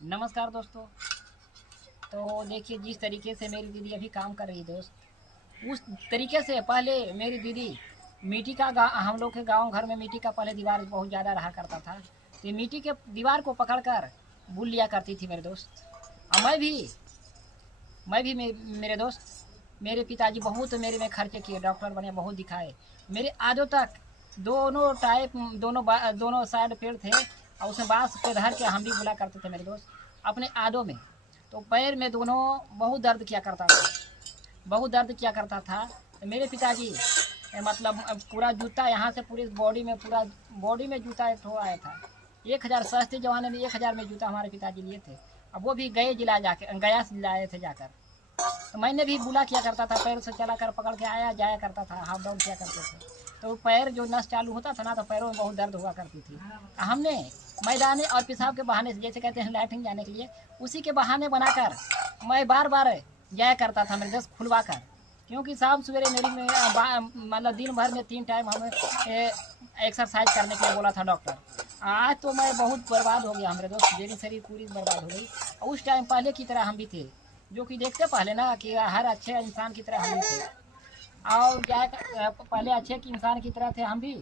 नमस्कार दोस्तों। तो देखिए, जिस तरीके से मेरी दीदी अभी काम कर रही है दोस्त, उस तरीके से पहले मेरी दीदी मिट्टी का हम लोग के गांव घर में मिट्टी का पहले दीवार बहुत ज़्यादा रहा करता था। तो ये मिट्टी के दीवार को पकड़ कर बुन लिया करती थी मेरे दोस्त। और मैं भी मेरे दोस्त, मेरे पिताजी बहुत मेरे में खर्चे किए, डॉक्टर बने, बहुत दिखाए। मेरे आजो तक दोनों टाइप दोनों साइड पेड़ थे, और उसमें बांस पे धर के हम भी बुला करते थे मेरे दोस्त अपने आदों में। तो पैर में दोनों बहुत दर्द किया करता था, बहुत दर्द किया करता था। तो मेरे पिताजी मतलब पूरा जूता यहाँ से पूरी बॉडी में, पूरा बॉडी में जूता एक ठो आया था। 1000 सस्ते ज़माने में 1000 में जूता हमारे पिताजी लिए थे। अब वो भी गया से लाए थे जाकर। तो मैंने भी बुला किया करता था, पैर से चला कर पकड़ के आया जाया करता था, हाथ डाउन किया करते थे। तो पैर जो नस चालू होता था ना, तो पैरों में बहुत दर्द हुआ करती थी। हमने मैदानी और पेशाब के बहाने से, जैसे कहते हैं लैट्रिन जाने के लिए, उसी के बहाने बनाकर मैं बार बार जाया करता था मेरे दस्त खुलवा कर। क्योंकि शाम सवेरे मेरी मतलब दिन भर में 3 टाइम हमें एक्सरसाइज करने के लिए बोला था डॉक्टर। आज तो मैं बहुत बर्बाद हो गया मेरे दोस्त, मेरी शरीर पूरी बर्बाद हो गई। उस टाइम पहले की तरह हम भी थे, जो कि देखते पहले ना कि हर अच्छे इंसान की तरह हम भी थे। और क्या पहले अच्छे की इंसान की तरह थे हम भी,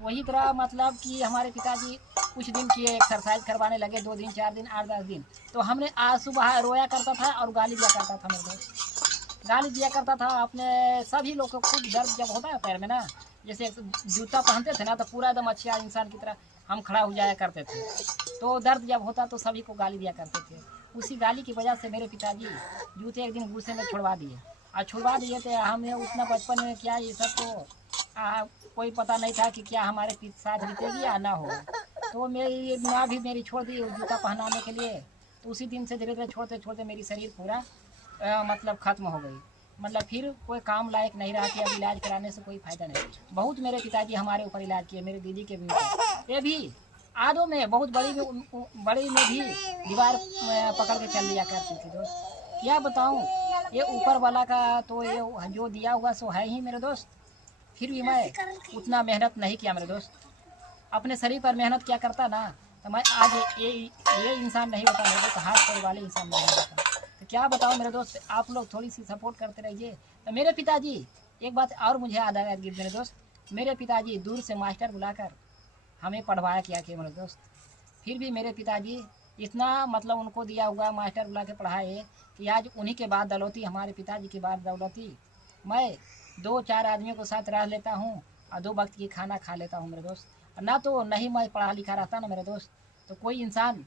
वही तरह मतलब कि हमारे पिताजी कुछ दिन किए, एक्सरसाइज करवाने लगे, 2 दिन 4 दिन 8-10 दिन। तो हमने आज सुबह रोया करता था और गाली दिया करता था मेरे दोस्त, गाली दिया करता था अपने सभी लोग को। खूब दर्द जब होता है पैर में ना, जैसे जूता पहनते थे ना, तो पूरा एकदम अच्छे इंसान की तरह हम खड़ा हो जाया करते थे। तो दर्द जब होता तो सभी को गाली दिया करते थे। उसी गाली की वजह से मेरे पिताजी जूते एक दिन गुस्से में छुड़वा दिए, और छुड़वा दिए थे। हमें उतना बचपन में क्या ये सब तो कोई पता नहीं था कि क्या हमारे साथ बीतेगी या ना हो। तो मेरी माँ भी मेरी छोड़ दी जूता पहनाने के लिए। तो उसी दिन से धीरे धीरे छोड़ते छोड़ते मेरी शरीर पूरा मतलब ख़त्म हो गई। मतलब फिर कोई काम लायक नहीं रहा कि अब इलाज कराने से कोई फ़ायदा नहीं। बहुत मेरे पिताजी हमारे ऊपर इलाज किए, मेरी दीदी के भी ऊपर। ये भी आदों में बहुत बड़ी में भी दीवार पकड़ के चल दिया करती थी दोस्त। क्या बताऊँ, ये ऊपर वाला का तो ये जो दिया हुआ सो है ही मेरे दोस्त। फिर भी मैं उतना मेहनत नहीं किया मेरे दोस्त। अपने शरीर पर मेहनत किया करता ना, तो मैं आज ये इंसान नहीं होता मेरे दोस्त, हाथ पैर वाले इंसान नहीं होता। तो क्या बताओ मेरे दोस्त, आप लोग थोड़ी सी सपोर्ट करते रहिए। तो मेरे पिताजी, एक बात और मुझे याद आया मेरे दोस्त, मेरे पिताजी दूर से मास्टर बुलाकर हमें पढ़वाया किया कि मेरे दोस्त। फिर भी मेरे पिताजी इतना मतलब उनको दिया हुआ मास्टर बुला के पढ़ाए कि आज उन्हीं के बाद दौलती, हमारे पिताजी की बाद दौलती मैं 2-4 आदमियों के साथ रह लेता हूँ, और 2 वक्त की खाना खा लेता हूँ मेरे दोस्त। ना तो नहीं मैं पढ़ा लिखा रहता ना मेरे दोस्त, तो कोई इंसान